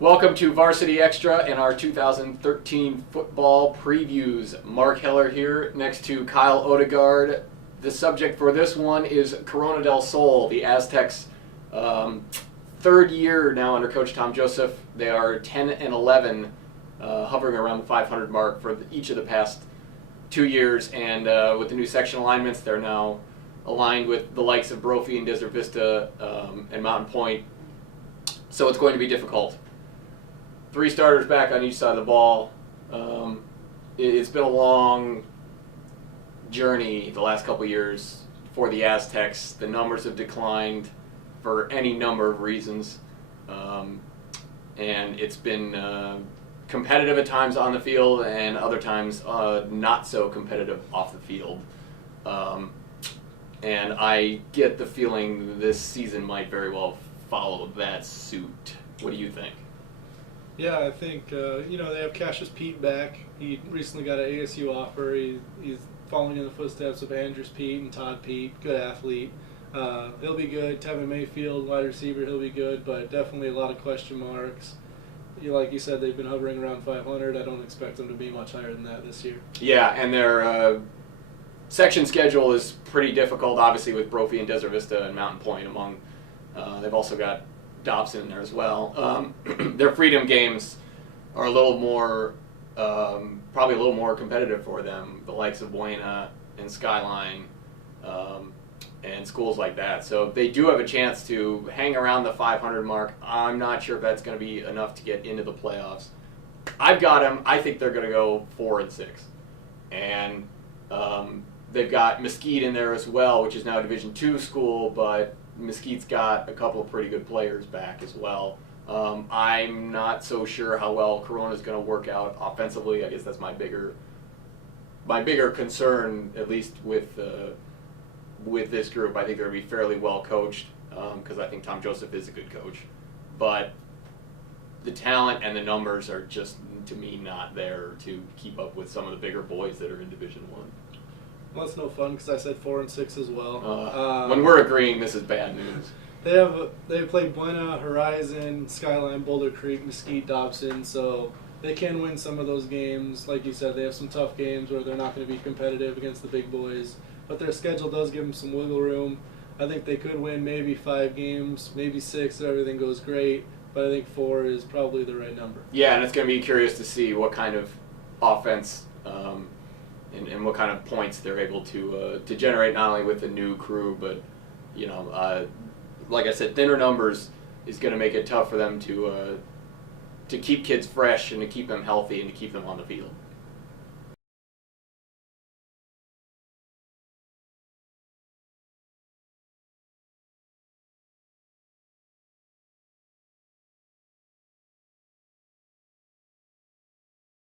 Welcome to Varsity Xtra and our 2013 football previews. Mark Heller here next to Kyle Odegard. The subject for this one is Corona del Sol, the Aztecs' third year now under Coach Tom Joseph. They are 10-11, hovering around the 500 mark for each of the past 2 years. And with the new section alignments, they're now aligned with the likes of Brophy and Desert Vista and Mountain Point. So it's going to be difficult. 3 starters back on each side of the ball. It's been a long journey the last couple years for the Aztecs. The numbers have declined for any number of reasons. And it's been competitive at times on the field and other times not so competitive off the field. And I get the feeling this season might very well follow that suit. What do you think? Yeah, I think, they have Cassius Pete back. He recently got an ASU offer. He's following in the footsteps of Andrews Pete and Todd Pete. Good athlete. He'll be good. Tevin Mayfield, wide receiver, he'll be good, but definitely a lot of question marks. Like you said, they've been hovering around 500. I don't expect them to be much higher than that this year. Yeah, and their section schedule is pretty difficult, obviously, with Brophy and Desert Vista and Mountain Point among. They've also got Dobson in there as well. Their freedom games are a little more, probably a little more competitive for them, the likes of Buena and Skyline and schools like that. So they do have a chance to hang around the 500 mark. I'm not sure if that's going to be enough to get into the playoffs. I've got them. I think they're going to go 4-6. And they've got Mesquite in there as well, which is now a Division II school, but Mesquite's got a couple of pretty good players back as well. I'm not so sure how well Corona's going to work out offensively. I guess that's my bigger concern, at least with this group. I think they're going to be fairly well coached because I think Tom Joseph is a good coach. But the talent and the numbers are just, to me, not there to keep up with some of the bigger boys that are in Division I. Well, it's no fun because I said 4-6 as well. When we're agreeing, this is bad news. They've played Buena, Horizon, Skyline, Boulder Creek, Mesquite, Dobson, so they can win some of those games. Like you said, they have some tough games where they're not going to be competitive against the big boys, but their schedule does give them some wiggle room. I think they could win maybe 5 games, maybe 6 if everything goes great, but I think 4 is probably the right number. Yeah, and it's going to be curious to see what kind of offense and what kind of points they're able to generate, not only with the new crew, but like I said, thinner numbers is going to make it tough for them to keep kids fresh and to keep them healthy and to keep them on the field.